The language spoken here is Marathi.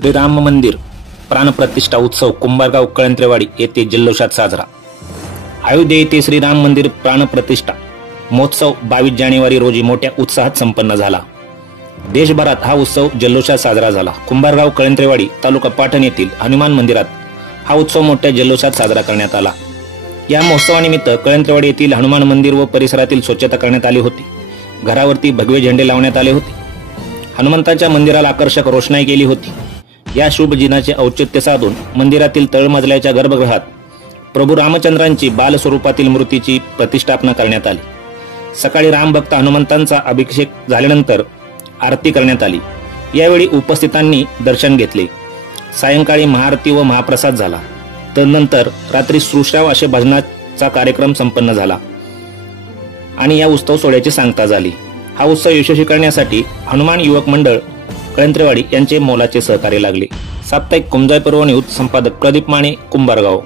श्रीराम मंदिर प्राणप्रतिष्ठा उत्सव कुंभारगाव कळंत्रेवाडी येथे जल्लोषात साजरा। अयोध्ये येथे श्रीराम मंदिर प्राणप्रतिष्ठा महोत्सव 22 जानेवारी रोजी मोठ्या उत्साहात संपन्न झाला। देशभरात हा उत्सव जल्लोषात साजरा झाला। कुंभारगाव कळंत्रेवाडी तालुका पाटण येथील हनुमान मंदिरात हा उत्सव मोठ्या जल्लोषात साजरा करण्यात आला। या महोत्सवानिमित्त कळंत्रेवाडी येथील हनुमान मंदिर व परिसरातील स्वच्छता करण्यात आली होती। घरावरती भगवे झेंडे लावण्यात आले होते। हनुमंताच्या मंदिराला आकर्षक रोषणाई केली होती। या शुभ दिनाचे औचित्य साधून मंदिरातील तळमजल्याच्या गर्भगृहात प्रभू रामचंद्रांची बाल स्वरूपातील मूर्तीची प्रतिष्ठापना करण्यात आली। सकाळी रामभक्त हनुमंतांचा अभिषेक झाल्यानंतर आरती करण्यात आली। यावेळी उपस्थितांनी दर्शन घेतले। सायंकाळी महाआरती व महाप्रसाद झाला। तदनंतर रात्री श्रुश्राव असे भजनाचा कार्यक्रम संपन्न झाला आणि या उत्सव सोहळ्याची सांगता झाली। हा उत्सव यशस्वी करण्यासाठी हनुमान युवक मंडळ कळंत्रेवाडी यांचे मोलाचे सहकार्य लागले। साप्ताहिक कुंजाई पर्व न्यूज संपादक प्रदीप माने कुंभारगाव।